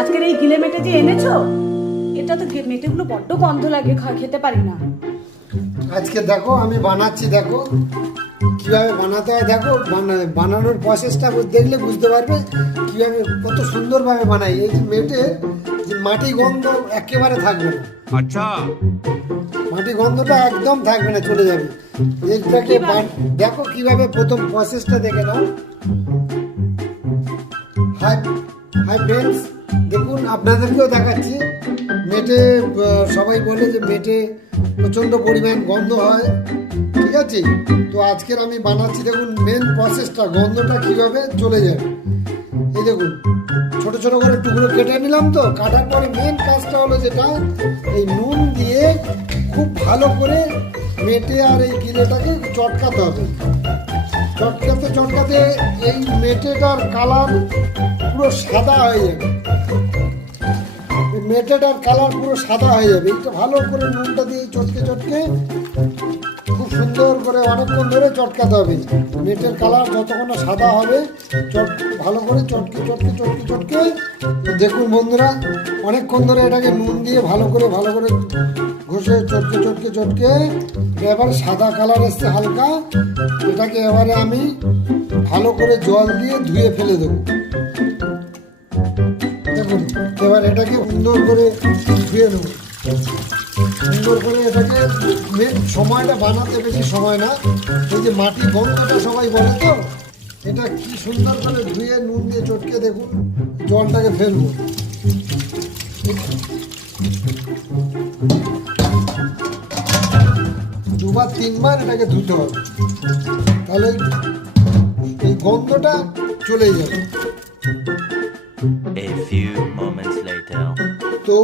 আজকের এই গিলে মেটে যে এনেছো, এটা তো মেটেগুলো বড্ড গন্ধ লাগে, খেতে পারি না। আজকে দেখো আমি বানাচ্ছি, দেখো কিভাবে বানাতে হয়। দেখো বানানোর প্রসেসটা দেখলে বুঝতে পারবে কিভাবে কত সুন্দরভাবে বানাই। এই যে মেটে যে মাটি গন্ধ একেবারে থাকবে না। আচ্ছা, মাটি গন্ধটা একদম থাকবে না, চলে যাবে। এটাকে দেখো কিভাবে প্রথম প্রসেসটা দেখে নাও। হাই হাই ফ্রেন্ডস, দেখুন আপনাদেরকেও দেখাচ্ছি। মেটে সবাই বলে যে মেটে প্রচণ্ড পরিমাণ গন্ধ হয়, ঠিক আছে? তো আজকের আমি বানাচ্ছি, দেখুন মেন প্রসেসটা, গন্ধটা কিভাবে চলে যাবে। এই দেখুন ছোট ছোট করে টুকরো কেটে নিলাম। তো কাটার পরে মেন কাজটা হলো যেটা, এই নুন দিয়ে খুব ভালো করে মেটে আর এই গিলেটাকে চটকাতে হবে। চটকাতে চটকাতে এই মেটেটার কালার পুরো সাদা হয়ে যাবে। মেটেটার কালার পুরো সাদা হয়ে যাবে। এইটা ভালো করে নুনটা দিয়ে চটকে চটকে খুব সুন্দর করে অনেকক্ষণ ধরে চটকাতে হবে। মেটের কালার যতক্ষণ না সাদা হবে ভালো করে চটকে চটকে চটকে চটকে। দেখুন বন্ধুরা, অনেকক্ষণ ধরে এটাকে নুন দিয়ে ভালো করে ঘষে চটকে চটকে চটকে এবার সাদা কালার এসছে হালকা। এটাকে এবারে আমি ভালো করে জল দিয়ে ধুয়ে ফেলে দেবো। দেখুন এবার এটাকে সুন্দর করে ধুয়ে নেব। সুন্দর করে এটাকে সময়টা বানাতে বেশি সময় না। এই যে মাটি গন্ধটা সবাই বলে, তো এটা কি সুন্দর করে ধুয়ে নুন দিয়ে চটকে দেখুন জলটাকে ফেলবো। দুবার তিনবার এটাকে ধুতে হবে, তাহলে এই গন্ধটা চলে যাবে। A few moments later. তো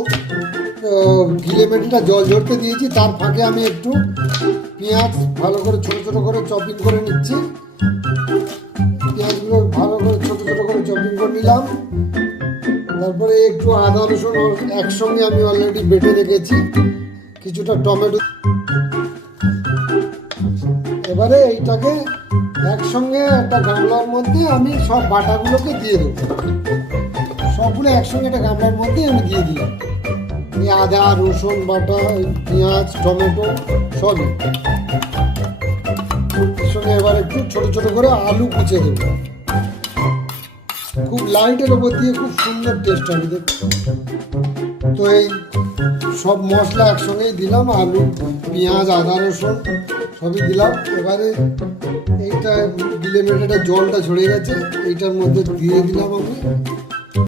গিলে মেটেটা জল ঝরতে দিয়েছি, তার ফাঁকে আমি একটু পেঁয়াজ ভালো করে ছোট ছোট করে চপিং করে নিচ্ছি। পেঁয়াজগুলো ভালো করে ছোট ছোট করে চপিং করে নিলাম। তারপরে একটু আদা রসুন একসঙ্গে আমি অলরেডি বেটে রেখেছি, কিছুটা টমেটো। এবারে এইটাকে একসঙ্গে একটা গামলার মধ্যে আমি সব বাটাগুলোকে দিয়ে দেবো। সবগুলো একসঙ্গে একটা গামলার মধ্যে আমি দিয়ে দিলাম। এই আদা রসুন বাটা, পেঁয়াজ টমেটো সবই এর সঙ্গে এবার একটু ছোট ছোট করে আলু কুচে দেবো। খুব লাইটের ওপর দিয়ে খুব সুন্দর টেস্ট হবে, দেখুন। তো এই সব মশলা একসঙ্গেই দিলাম, আলু পেঁয়াজ আদা রসুন সবই দিলাম। এবারে এইটা গিলে মেটেটা জলটা ঝরে গেছে, এইটার মধ্যে দিয়ে দিলাম আমি।